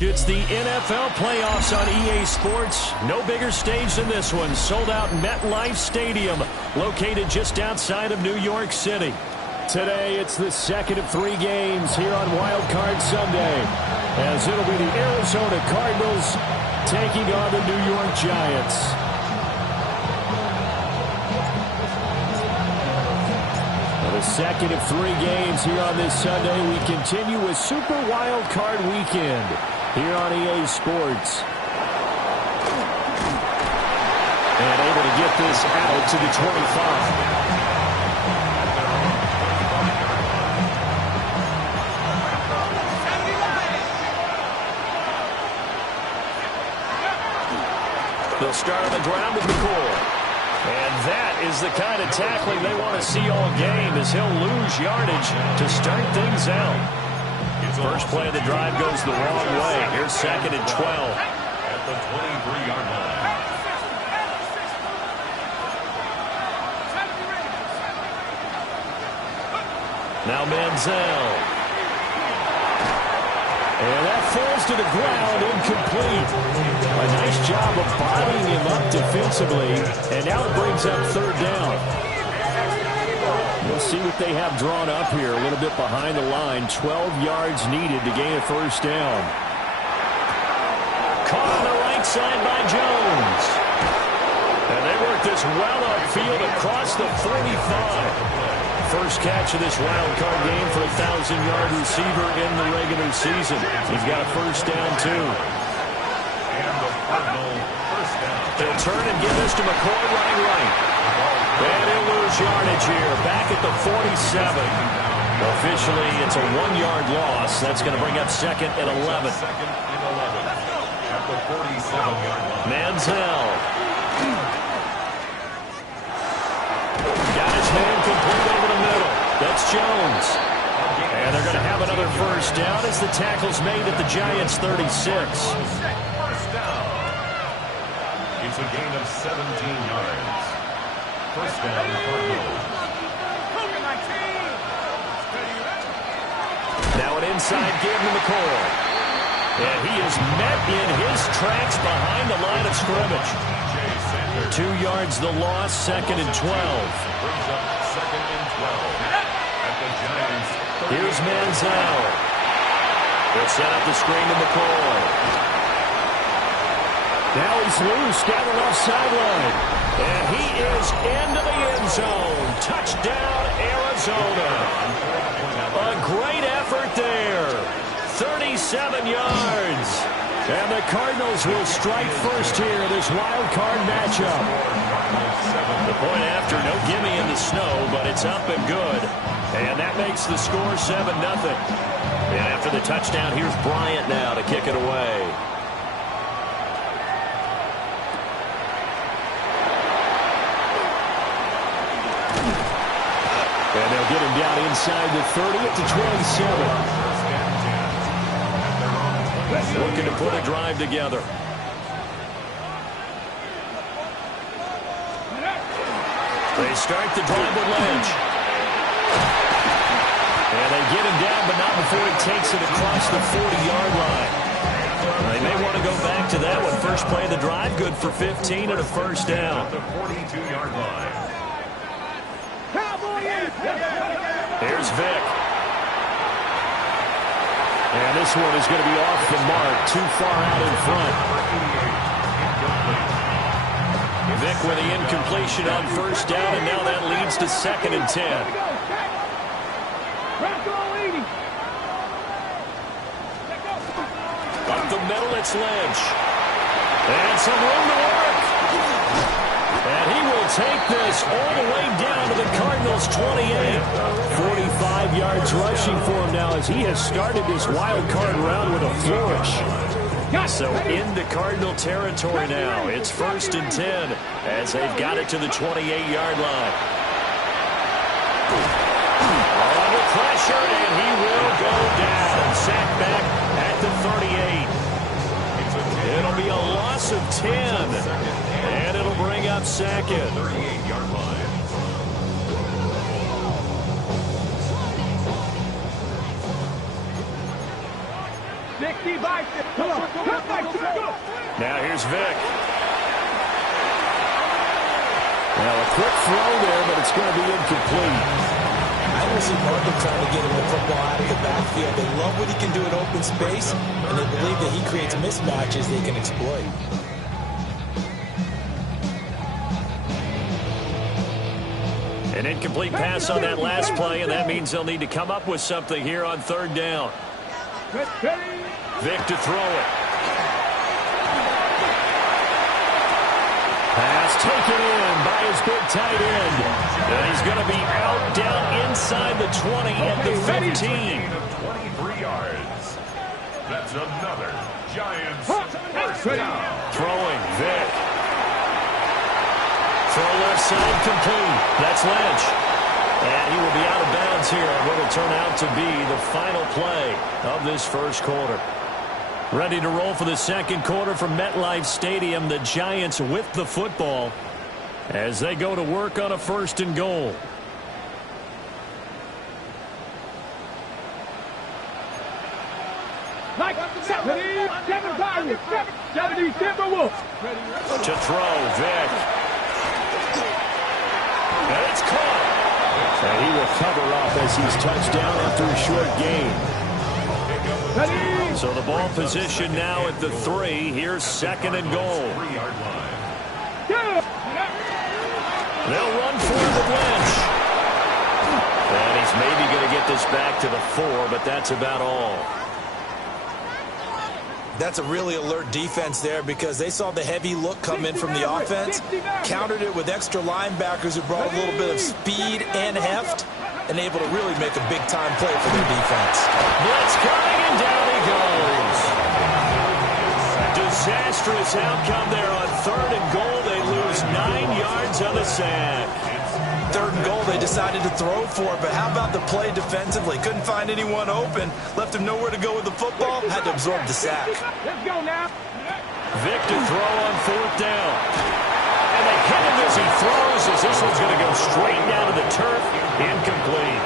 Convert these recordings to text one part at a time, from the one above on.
It's the NFL playoffs on EA Sports. No bigger stage than this one. Sold out MetLife Stadium, located just outside of New York City. Today, it's the second of 3 games here on Wild Card Sunday, as it'll be the Arizona Cardinals taking on the New York Giants. The second of 3 games here on this Sunday. We continue with Super Wild Card Weekend here on EA Sports. And able to get this out to the 25. They'll start on the ground with McCoy. And that is the kind of tackling they want to see all game, as he'll lose yardage to start things out. First play of the drive goes the wrong way. Here's 2nd and 12. At the 23-yard line. Now Manziel. And that falls to the ground, incomplete. A nice job of bodying him up defensively, and now it brings up 3rd down. We'll see what they have drawn up here, a little bit behind the line. 12 yards needed to gain a 1st down. Caught on the right side by Jones. And they work this well upfield across the 45. First catch of this wild card game for a 1,000-yard receiver in the regular season. He's got a 1st down, too. And the Cardinal 1st down. They'll turn and give this to McCoy running right. And he'll lose yardage here, back at the 47. Officially, it's a 1-yard loss. That's going to bring up 2nd and 11. 2nd and 11. At the 47-yard line. Manziel. Got his man complete over the middle. That's Jones. And they're going to have another 1st down as the tackle's made at the Giants' 36. 1st down. It's a gain of 17 yards. 1st down, Cardinals. Now an inside give to McCoy. And he is met in his tracks behind the line of scrimmage. 2 yards the loss, 2nd and 12. Brings up 2nd and 12. At the Giants. Here's Manziel. They'll set up the screen to McCoy. Now he's loose down the left sideline. And he is into the end zone. Touchdown, Arizona. A great effort there. 37 yards. And the Cardinals will strike first here, this wild card matchup. The point after, no gimme in the snow, but it's up and good. And that makes the score 7-0. And after the touchdown, here's Bryant now to kick it away. And they'll get him down inside the 30 at the 27. Looking to put a drive together. They start the drive with Lynch. And they get him down, but not before he takes it across the 40-yard line. They may want to go back to that one. First play of the drive, good for 15 and a first down. The 42-yard line. Here's Vick. And this one is going to be off the mark, too far out in front. Vick with the incompletion on first down, and now that leads to 2nd and 10. Up the middle, it's Lynch. And some room to work. And he will take this all the way down to the Cardinals' 28. 45 yards rushing for him now as he has started this wild card round with a flourish. So into Cardinal territory now. It's 1st and 10 as they've got it to the 28-yard line. Under pressure, and he will go down. Sacked back at the 38. It'll be a loss of 10. And it'll bring up 2nd. 38-yard line. Now here's Vick. Well, a quick throw there, but it's going to be incomplete. I don't see Markham trying to get him the football out of the backfield. They love what he can do in open space, and they believe that he creates mismatches they can exploit. An incomplete pass on that last play, and that means they'll need to come up with something here on 3rd down. Vick to throw it. Pass taken in by his big tight end. And he's going to be out down inside the 20 at the 15. 23 yards. That's another Giants first down. Throwing, Vick. Throw left side complete. That's Lynch. And he will be out of bounds here on what will turn out to be the final play of this first quarter. Ready to roll for the second quarter from MetLife Stadium. The Giants with the football as they go to work on a 1st and goal. To throw, Vick. And it's caught. And he will cover up as he's touched down after a short gain. So the ball position now at the 3. Here's 2nd and goal. 3-yard line. They'll run for it with Lynch. And he's maybe going to get this back to the 4, but that's about all. That's a really alert defense there because they saw the heavy look come in from the offense, countered it with extra linebackers who brought a little bit of speed and heft, and able to really make a big-time play for their defense. Blitz coming, and down he goes. Disastrous outcome there on 3rd and goal. They lose 9 yards on the sack. 3rd and goal, they decided to throw for it, but how about the play defensively? Couldn't find anyone open, left him nowhere to go with the football, had to absorb the sack. Let's go now. Vick to throw on 4th down. And they hit him as he throws, as this one's going to go straight down to the turf. Incomplete.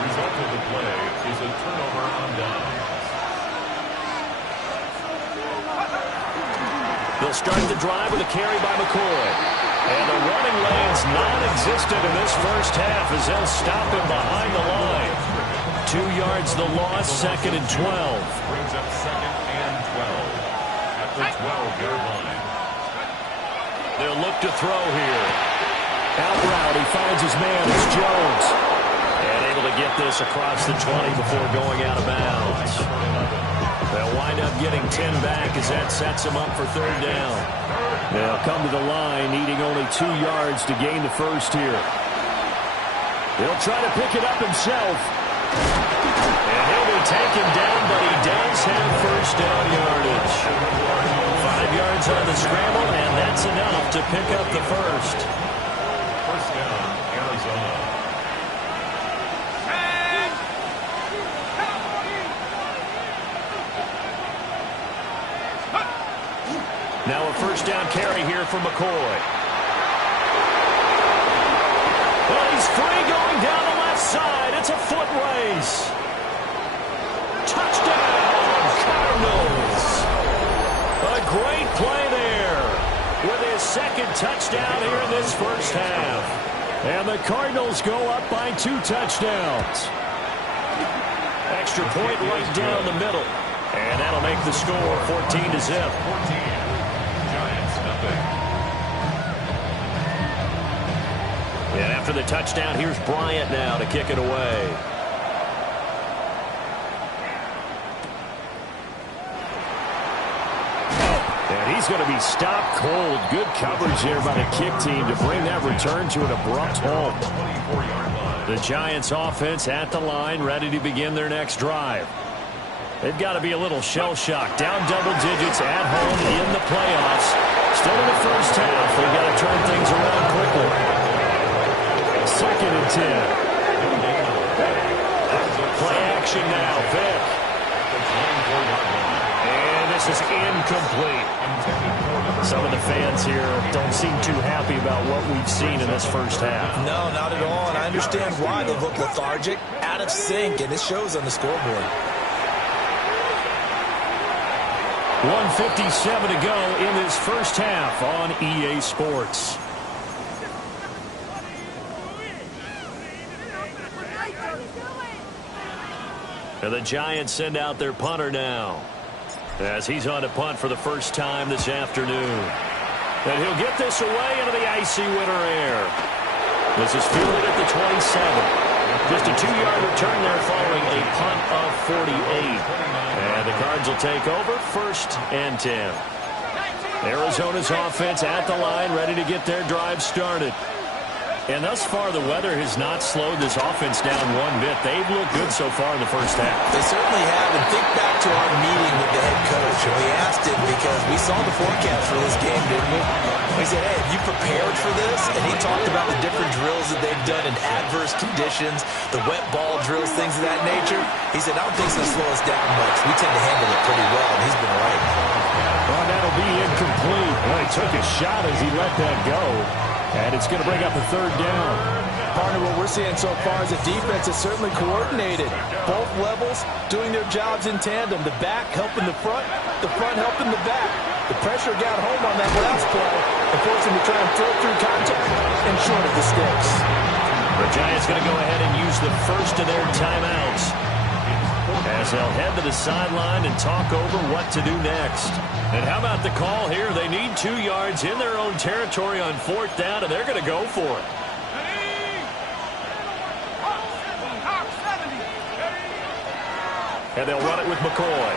Result of the play is a turnover on downs. They'll start the drive with a carry by McCoy. And the running lane's non-existent in this first half as they'll stop him behind the line. 2 yards the loss, 2nd and 12. Brings up 2nd and 12 at the 12-yard line. They'll look to throw here. Out route, he finds his man, it's Jones. And able to get this across the 20 before going out of bounds. They'll wind up getting 10 back as that sets him up for 3rd down. They'll come to the line, needing only 2 yards to gain the first here. He'll try to pick it up himself. And he'll be taken down, but he does have first down yardage. 5 yards on the scramble, and that's enough to pick up the first. First down, Arizona. first down carry here for McCoy. Well, he's free going down the left side. It's a foot race. Touchdown, Cardinals. A great play there with his second touchdown here in this first half. And the Cardinals go up by 2 touchdowns. Extra point right down the middle. And that'll make the score 14-0. 14. Giants nothing. And after the touchdown, here's Bryant now to kick it away. And he's going to be stopped cold. Good coverage there by the kick team to bring that return to an abrupt halt. The Giants offense at the line, ready to begin their next drive. They've got to be a little shell-shocked. Down double digits at home in the playoffs. Still in the first half. They've got to turn things around quickly. 2nd and 10. Play action now. Vic. And this is incomplete. Some of the fans here don't seem too happy about what we've seen in this first half. No, not at all, and I understand why they look lethargic, out of sync, and it shows on the scoreboard. 1:57 to go in this first half on EA Sports. And the Giants send out their punter now, as he's on to punt for the first time this afternoon. And he'll get this away into the icy winter air. This is fielded at the 27. Just a 2-yard return there following a punt of 48. And the Cards will take over 1st and 10. Arizona's offense at the line, ready to get their drive started. And thus far, the weather has not slowed this offense down one bit. They've looked good so far in the first half. They certainly have. And think back to our meeting with the head coach. And we asked him because we saw the forecast for this game, didn't we? We said, hey, have you prepared for this? And he talked about the different drills that they've done in adverse conditions, the wet ball drills, things of that nature. He said, I don't think it's going to slow us down much. We tend to handle it pretty well, and he's been right. Well, that'll be incomplete. Well, he took a shot as he let that go. And it's going to bring up a 3rd down. Partner, what we're seeing so far is the defense is certainly coordinated. Both levels doing their jobs in tandem. The back helping the front helping the back. The pressure got home on that last play and forced him to try and throw through contact and short of the sticks. The Giants going to go ahead and use the first of their timeouts, as they'll head to the sideline and talk over what to do next. And how about the call here? They need 2 yards in their own territory on 4th down, and they're going to go for it. And they'll run it with McCoy.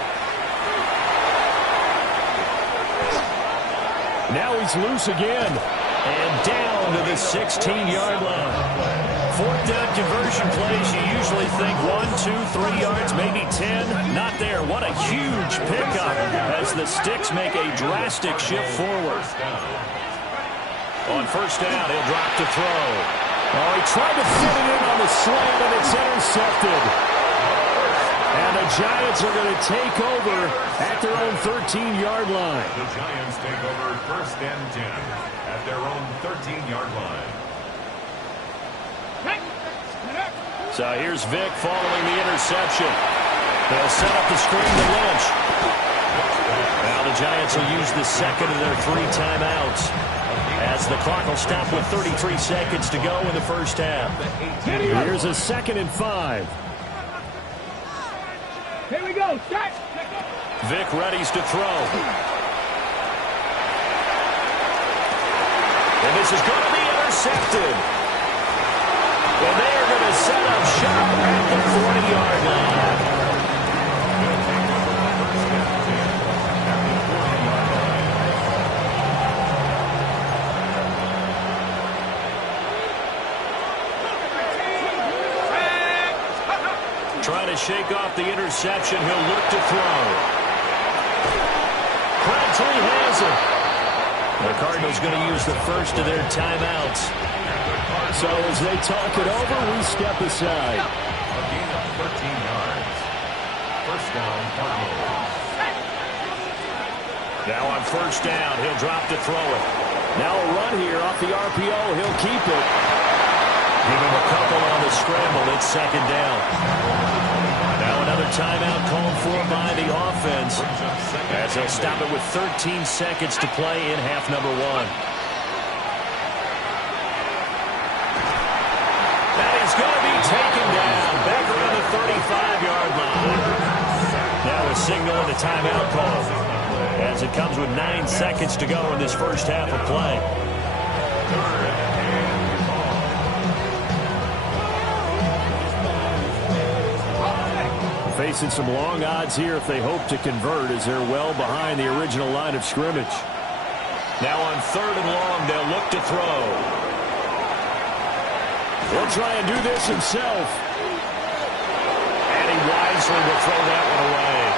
Now he's loose again. And down to the 16-yard line. 4th down conversion plays, you usually think 1, 2, 3 yards, maybe 10. Not there. What a huge pickup as the Sticks make a drastic shift forward. On 1st down, he'll drop to throw. Oh, he tried to fit it in on the slant, and it's intercepted. And the Giants are going to take over at their own 13-yard line. The Giants take over 1st and 10 at their own 13-yard line. So here's Vic following the interception. They'll set up the screen to Lynch. Now the Giants will use the 2nd of their 3 timeouts, as the clock will stop with 33 seconds to go in the first half. Here's a 2nd and 5. Here we go. Start. Vic readies to throw. And this is going to be intercepted. And they are going to set up shop at the 40-yard line. Trying to shake off the interception. He'll look to throw. Crabtree has it. The Cardinals going to use the first of their timeouts. So as they talk it over, we step aside. A gain of 13 yards. 1st down, Cardinals. Now on first down, he'll drop to throw it. Now a run here off the RPO. He'll keep it. Give him a couple on the scramble. It's second down. Now another timeout called for by the offense, as they'll stop it with 13 seconds to play in half number one. That is going to be taken down back around the 35-yard line. Now a signal and a timeout call, as it comes with 9 seconds to go in this first half of play. Facing some long odds here if they hope to convert, as they're well behind the original line of scrimmage. Now on third and long, they'll look to throw. He'll try and do this himself. And he wisely will throw that one away.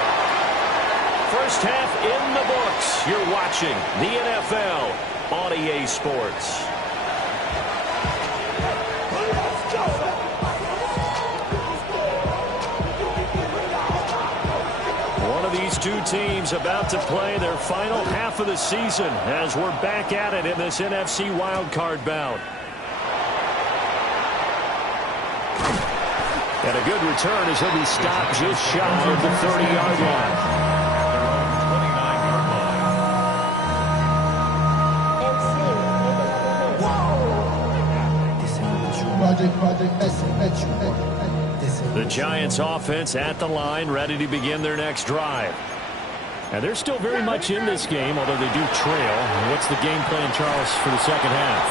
First half in the books. You're watching the NFL on EA Sports. These two teams about to play their final half of the season as we're back at it in this NFC wildcard bout. And a good return as he'll be stopped just shy of the 30-yard line. 29-yard line. The Giants offense at the line, ready to begin their next drive. And they're still very much in this game, although they do trail. What's the game plan, Charles, for the second half?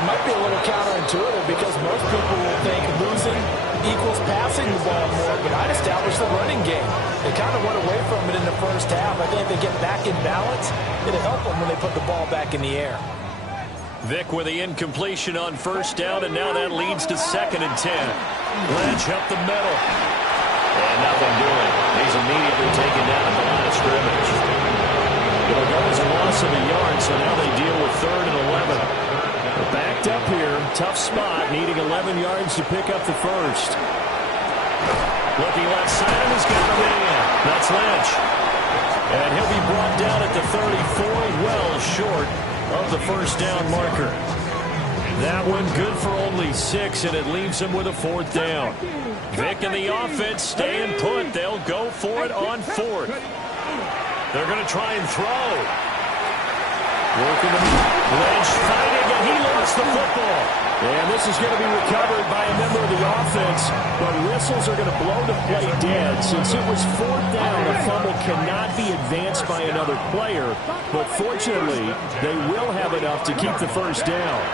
It might be a little counterintuitive because most people will think losing equals passing the ball more, but I'd establish the running game. They kind of went away from it in the first half. I think if they get back in balance, it'll help them when they put the ball back in the air. Vic with the incompletion on first down, and now that leads to 2nd and 10. Lynch up the middle. And nothing doing. He's immediately taken down at the line of scrimmage. It'll go as a loss of a yard, so now they deal with 3rd and 11. They're backed up here. Tough spot, needing 11 yards to pick up the first. Looking left side, and he's got a man. That's Lynch. And he'll be brought down at the 34, well short of the first down marker. That one good for only 6, and it leaves him with a 4th down. Vic and the offense staying put. They'll go for it on 4th. They're going to try and throw. Working the Lynch fighting, and he lost the football. And this is going to be recovered by a member of the offense, but whistles are going to blow the play dead. Since it was 4th down, a fumble cannot be advanced by another player, but fortunately, they will have enough to keep the first down.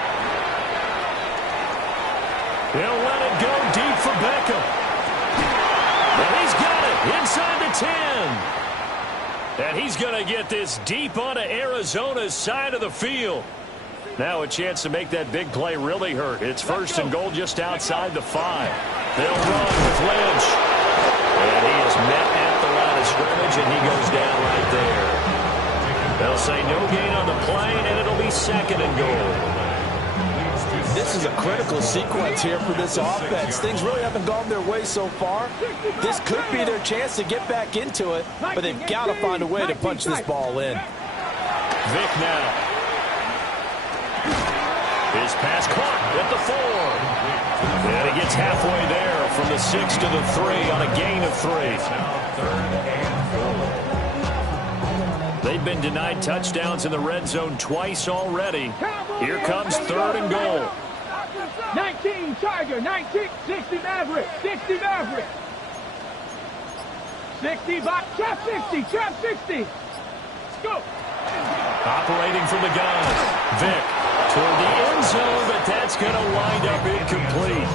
They'll let it go deep for Beckham. And he's got it inside the 10. And he's going to get this deep onto Arizona's side of the field. Now a chance to make that big play really hurt. It's 1st and goal just outside the 5. They'll run with Lynch. And he is met at the line of scrimmage, and he goes down right there. They'll say no gain on the play, and it'll be 2nd and goal. This is a critical sequence here for this offense. Things really haven't gone their way so far. This could be their chance to get back into it, but they've got to find a way to punch this ball in. Vic now. His pass caught at the 4. And he gets halfway there from the 6 to the 3 on a gain of 3. They've been denied touchdowns in the red zone twice already. Here comes 3rd and goal. 19 Tiger, 19, 60 Maverick, 60 Maverick. 60 by trap 60, trap 60. Let's go. Operating from the gun. Vic toward the end zone, but that's going to wind up incomplete.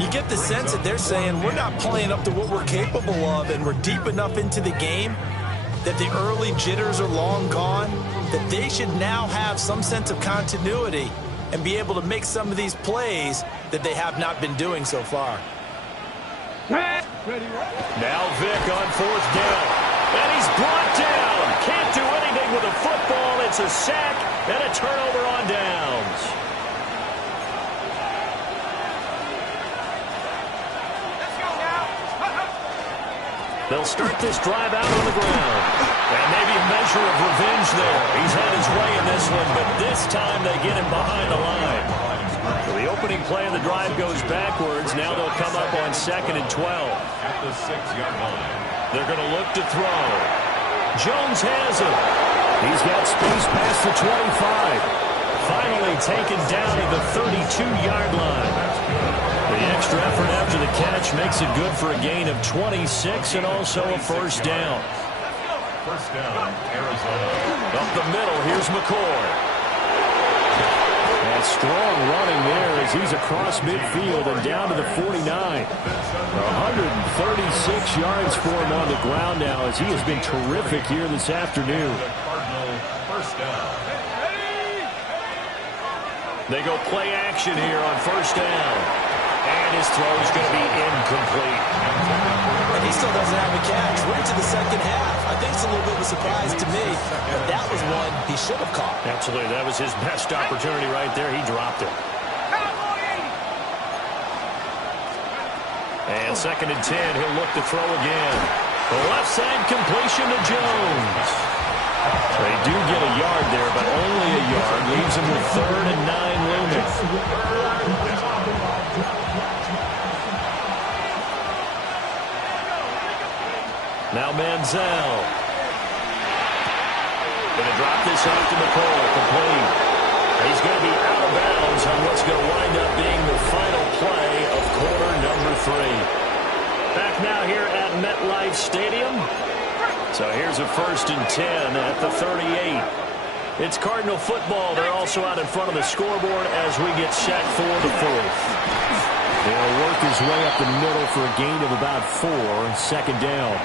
You get the sense that they're saying we're not playing up to what we're capable of, and we're deep enough into the game that the early jitters are long gone, that they should now have some sense of continuity and be able to make some of these plays that they have not been doing so far. Now Vic on 4th down. And he's brought down. Can't do anything with a football. It's a sack and a turnover on downs. They'll start this drive out on the ground. And maybe a measure of revenge there. He's had his way in this one, but this time they get him behind the line. So the opening play of the drive goes backwards. Now they'll come up on 2nd and 12. At the 6-yard line. They're going to look to throw. Jones has it. He's got space past the 25. Finally taken down at the 32-yard line. The extra effort after the catch makes it good for a gain of 26 and also a first down. First down, Arizona. Up the middle, here's McCoy. And strong running there as he's across midfield and down to the 49. 136 yards for him on the ground now as he has been terrific here this afternoon. The Cardinal first down. They go play action here on first down. And his throw is going to be incomplete. And he still doesn't have a catch. We're into the second half. I think it's a little bit of a surprise to me, but that was one he should have caught. Absolutely. That was his best opportunity right there. He dropped it. And 2nd and 10. He'll look to throw again. The left side completion to Jones. They do get a yard there, but only a yard. Leaves him with 3rd and 9 looming. Now Manziel. Going to drop this off to McCoy. Complete. He's going to be out of bounds on what's going to wind up being the final play of quarter number 3. Back now here at MetLife Stadium. So here's a 1st and 10 at the 38. It's Cardinal football. They're also out in front of the scoreboard as we get set for the 4th. He'll work his way up the middle for a gain of about 4. 2nd down.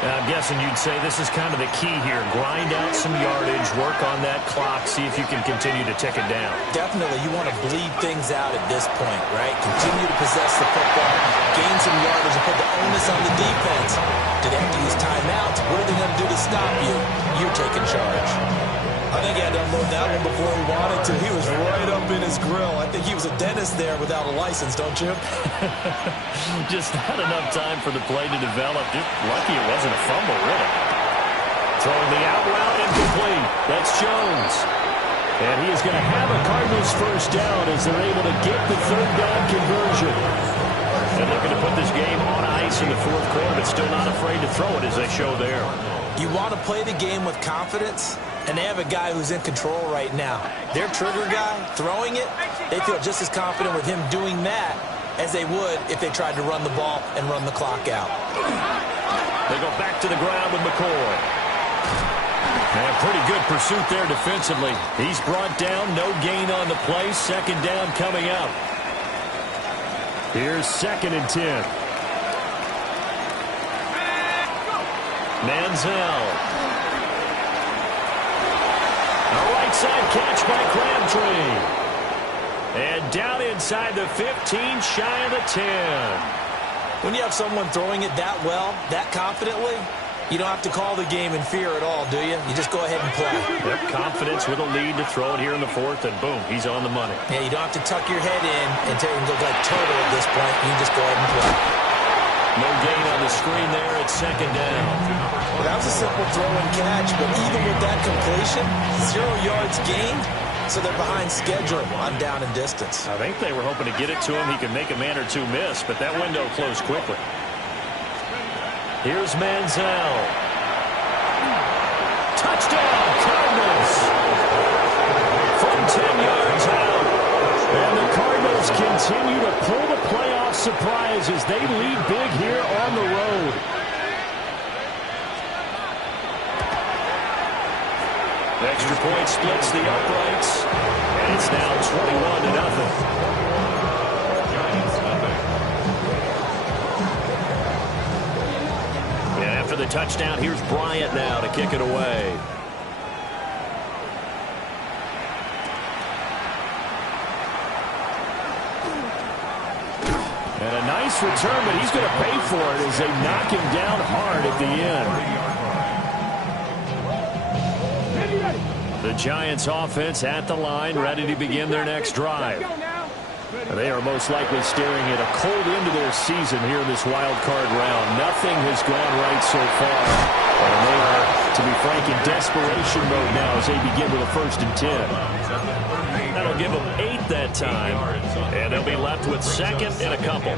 I'm guessing you'd say this is kind of the key here. Grind out some yardage, work on that clock, see if you can continue to tick it down. Definitely, you want to bleed things out at this point, right? Continue to possess the football, gain some yardage, and put the onus on the defense. Do they have to use timeouts? What are they going to do to stop you? You're taking charge. I think he had to unload that one before he wanted to. He was right up in his grill. I think he was a dentist there without a license, don't you? Just not enough time for the play to develop. Just lucky it wasn't a fumble, really. Throwing the out route incomplete. That's Jones. And he is going to have a Cardinals first down as they're able to get the 3rd down conversion. And looking to put this game on ice in the 4th quarter, but still not afraid to throw it as they show there. You want to play the game with confidence, and they have a guy who's in control right now. Their trigger guy, throwing it, they feel just as confident with him doing that as they would if they tried to run the ball and run the clock out. They go back to the ground with McCoy. And pretty good pursuit there defensively. He's brought down, no gain on the play. 2nd down coming up. Here's 2nd and 10. Manziel. A right side catch by Crabtree. And down inside the 15, shy of the 10. When you have someone throwing it that well, that confidently, you don't have to call the game in fear at all, do you? You just go ahead and play. Yep, confidence with a lead to throw it here in the 4th, and boom, he's on the money. Yeah, you don't have to tuck your head in and go like turtle at this point. You just go ahead and play. No gain on the screen there at 2nd down. Well, that was a simple throw and catch, but even with that completion, 0 yards gained, so they're behind schedule on down and distance. I think they were hoping to get it to him. He could make a man or two miss, but that window closed quickly. Here's Manziel. Touchdown, Cardinals! From 10 yards out. And the Cardinals continue to pull the playoff surprise as they lead big here on the road. The extra point splits the uprights. And it's now 21-0. After the touchdown, here's Bryant now to kick it away. And a nice return, but he's going to pay for it as they knock him down hard at the end. The Giants offense at the line, ready to begin their next drive. They are most likely staring at a cold end to their season here in this wild card round. Nothing has gone right so far. And they are, to be frank, in desperation mode now as they begin with a 1st and 10. That'll give them 8 that time. And they'll be left with 2nd and a couple.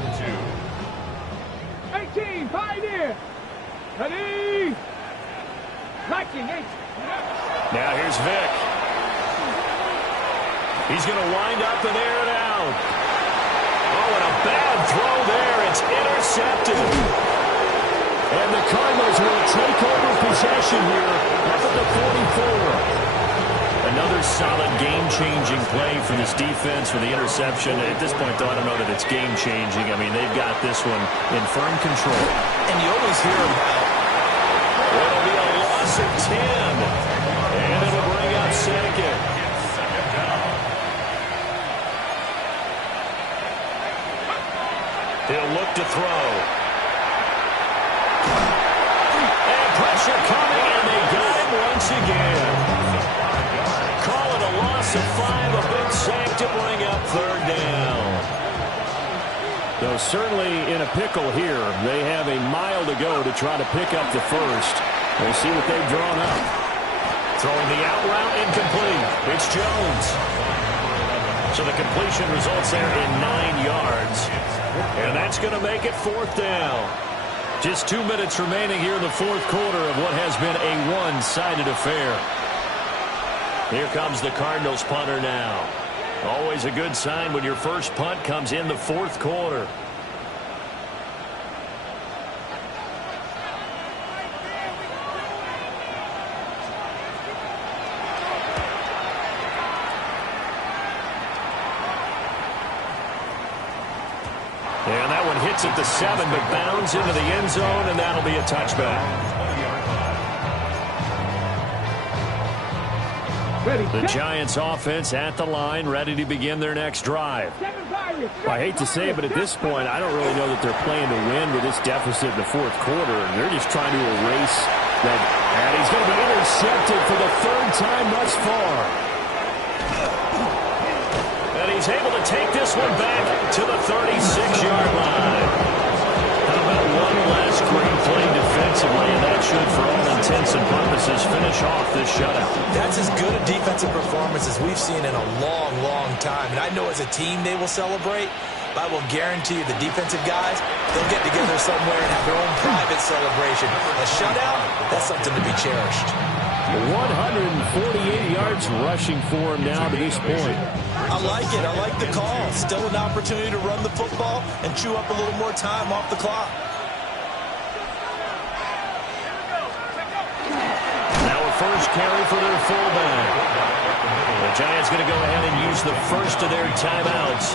18, Pioneer. Ready. Liking 8. Now here's Vic. He's going to wind up and air it out. Oh, and a bad throw there. It's intercepted. And the Cardinals will take over possession here up at the 44. Another solid game-changing play for this defense for the interception. At this point, though, I don't know that it's game-changing. I mean, they've got this one in firm control. And you always hear about It'll be a loss of 10. And it'll bring up 2nd. He'll look to throw. And pressure coming, and they got him once again. Call it a loss of 5, a big sack to bring up 3rd down. Though certainly in a pickle here. They have a mile to go to try to pick up the 1st. We'll see what they've drawn up. Throwing the out route, incomplete. It's Jones. So the completion results there in 9 yards. And that's going to make it 4th down. Just 2 minutes remaining here in the 4th quarter of what has been a one-sided affair. Here comes the Cardinals punter now. Always a good sign when your first punt comes in the 4th quarter. And that one hits at the 7, but bounds into the end zone, and that'll be a touchback. The Giants offense at the line, ready to begin their next drive. I hate to say it, but at this point, I don't really know that they're playing to win with this deficit in the 4th quarter. They're just trying to erase that. And he's going to be intercepted for the 3rd time thus far. And he's able to take this one back to the 36-yard line. How about one last great play defensively, and that should, for all intents and purposes, finish off this shutout. that's as good a defensive performance as we've seen in a long, long time. And I know as a team they will celebrate, but I will guarantee you the defensive guys, they'll get together somewhere and have their own private celebration. A shutout, that's something to be cherished. 148 yards rushing for him now to this point. I like it. I like the call. Still an opportunity to run the football and chew up a little more time off the clock. Now a first carry for their fullback. The Giants going to go ahead and use the first of their timeouts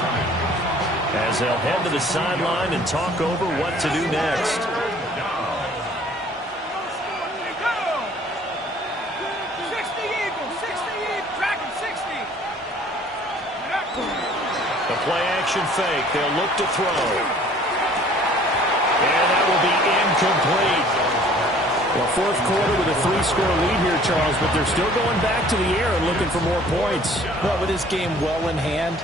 as they'll head to the sideline and talk over what to do next. The play-action fake. They'll look to throw. And that will be incomplete. Well, fourth quarter with a 3-score lead here, Charles, but they're still going back to the air and looking for more points. Well, with this game well in hand,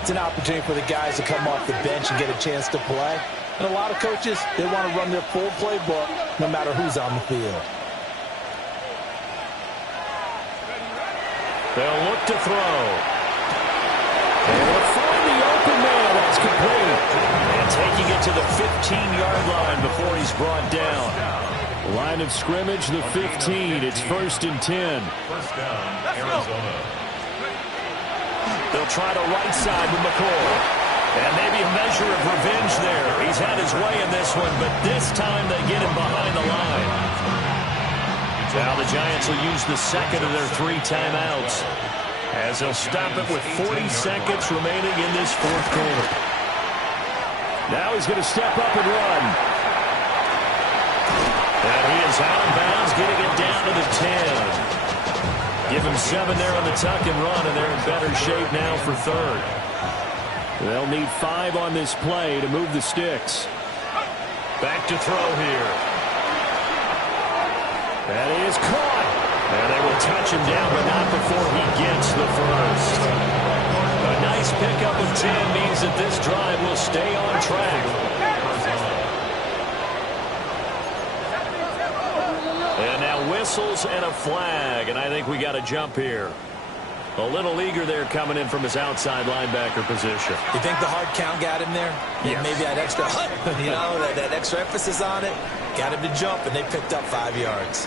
it's an opportunity for the guys to come off the bench and get a chance to play. And a lot of coaches, they want to run their full playbook no matter who's on the field. They'll look to throw. And they'll find the open man. That's complete. And taking it to the 15-yard line before he's brought down. Line of scrimmage, the 15. It's 1st and 10. First down, Arizona. They'll try the right side with McCoy. And maybe a measure of revenge there. He's had his way in this one, but this time they get him behind the line. Now the Giants will use the second of their 3 timeouts as they'll stop it with 40 seconds remaining in this fourth quarter. Now he's going to step up and run. And he is out of bounds, getting it down to the 10. Give him 7 there on the tuck and run, and they're in better shape now for third. They'll need 5 on this play to move the sticks. Back to throw here. And he is caught. And they will touch him down, but not before he gets the first. A nice pickup of 10 means that this drive will stay on track. And whistles and a flag, and I think we got a jump here. A little eager there coming in from his outside linebacker position. You think the hard count got him there? Yes. Maybe that extra, that extra emphasis on it got him to jump, and they picked up 5 yards.